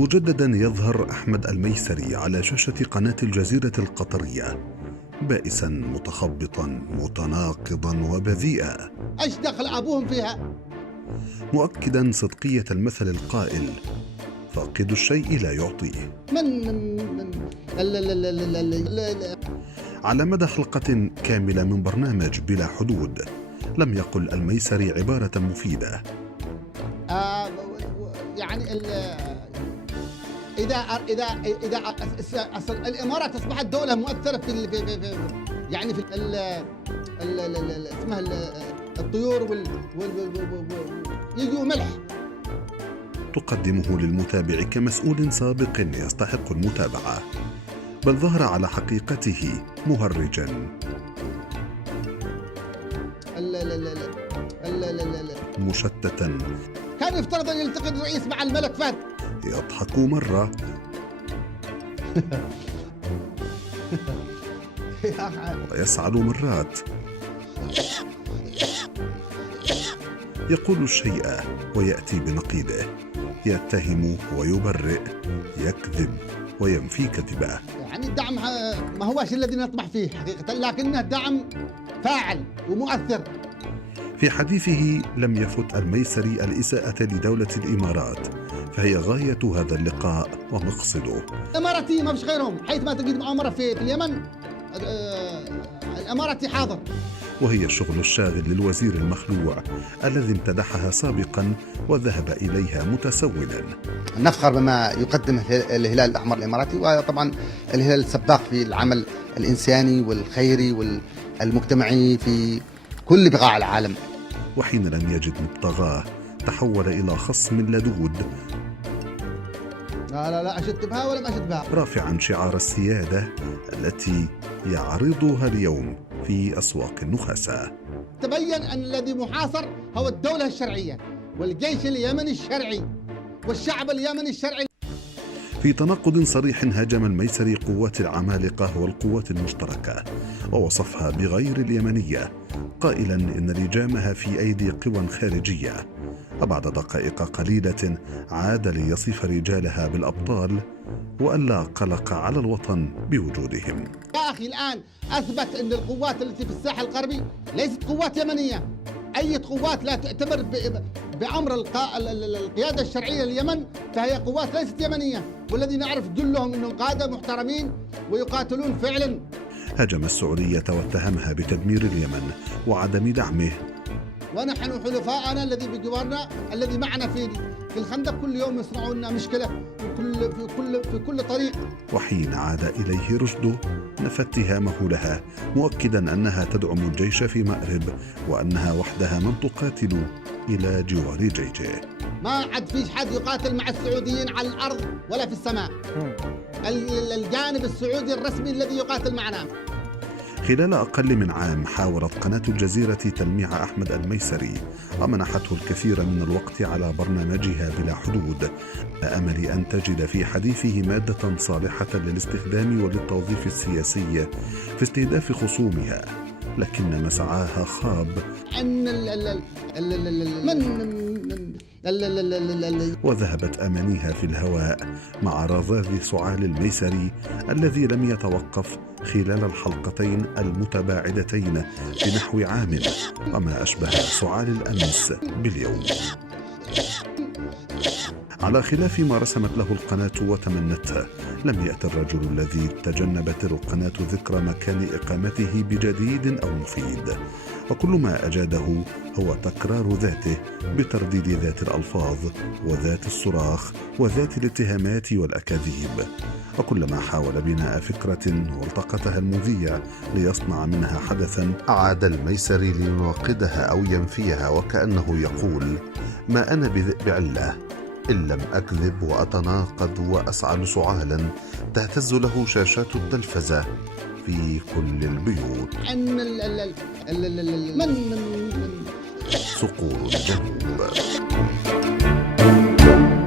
مجددا يظهر أحمد الميسري على شاشة قناة الجزيرة القطرية بائسا متخبطا متناقضا وبذيئا، ايش دخل ابوهم فيها؟ مؤكدا صدقية المثل القائل: فاقد الشيء لا يعطيه. من على مدى حلقة كاملة من برنامج بلا حدود لم يقل الميسري عبارة مفيدة. يعني إذا الإمارات أصبحت دولة مؤثرة في يعني في اسمها الطيور يجوا ملح. تقدمه للمتابع كمسؤول سابق يستحق المتابعة، بل ظهر على حقيقته مهرجا مشتتا. كان يفترض أن يلتقي الرئيس مع الملك فهد. يضحك مرة ويسعد مرات، يقول الشيء ويأتي بنقيضه، يتهم ويبرئ، يكذب وينفي كذبه. يعني الدعم ما هوش الذي نطمح فيه حقيقة، لكنه دعم فاعل ومؤثر. في حديثه لم يفت الميسري الإساءة لدولة الإمارات، فهي غاية هذا اللقاء ومقصده. الإماراتي ما فيش غيرهم، حيث ما تجد مؤامرة في اليمن الإماراتي حاضر. وهي الشغل الشاغل للوزير المخلوع الذي امتدحها سابقا وذهب إليها متسولا. نفخر بما يقدمه الهلال الأحمر الإماراتي، وطبعا الهلال السباق في العمل الإنساني والخيري والمجتمعي في كل بقاع العالم. وحين لم يجد مبتغاه تحول إلى خصم لدود، لا أشد بها ولم أشد بها، رافعا شعار السيادة التي يعرضها اليوم في أسواق النخاسة. تبين أن الذي محاصر هو الدولة الشرعية والجيش اليمني الشرعي والشعب اليمني الشرعي. في تناقض صريح هاجم الميسري قوات العمالقة والقوات المشتركة ووصفها بغير اليمنية، قائلا إن لجامها في أيدي قوى خارجية، وبعد دقائق قليلة عاد ليصف رجالها بالأبطال وألا قلق على الوطن بوجودهم. يا أخي الآن أثبت أن القوات التي في الساحل الغربي ليست قوات يمنية. أي قوات لا تأتمر بأمر القيادة الشرعية لليمن فهي قوات ليست يمنية، والذي نعرف جلهم أنهم قادة محترمين ويقاتلون فعلا. هاجم السعودية واتهمها بتدمير اليمن وعدم دعمه. ونحن حلفاءنا الذي بجوارنا الذي معنا في الخندق كل يوم يصنعون لنا مشكلة في كل طريق. وحين عاد إليه رشده نفى اتهامه لها، مؤكدا أنها تدعم الجيش في مأرب وأنها وحدها من تقاتل إلى جوار جيشه. ما عاد فيش حد يقاتل مع السعوديين على الأرض ولا في السماء. الجانب السعودي الرسمي الذي يقاتل معنا. خلال أقل من عام حاولت قناة الجزيرة تلميع أحمد الميسري ومنحته الكثير من الوقت على برنامجها بلا حدود، لأمل أن تجد في حديثه مادة صالحة للاستخدام وللتوظيف السياسي في استهداف خصومها، لكن مسعاها خاب. وذهبت أمانيها في الهواء مع رذاذ سعال الميسري الذي لم يتوقف خلال الحلقتين المتباعدتين بنحو عام، وما أشبه سعال الأمس باليوم. على خلاف ما رسمت له القناة وتمنته، لم يأتي الرجل الذي تجنبت القناة ذكر مكان إقامته بجديد أو مفيد، وكل ما أجاده هو تكرار ذاته بترديد ذات الألفاظ وذات الصراخ وذات الاتهامات والأكاذيب. وكلما حاول بناء فكرة والتقطها المذيع ليصنع منها حدثا، أعاد الميسري ليناقضها أو ينفيها، وكأنه يقول: ما أنا بذئب علة إن لم أكذب وأتناقض وأسعل سعالا تهتز له شاشات التلفزة في كل البيوت. صقور الجنوب.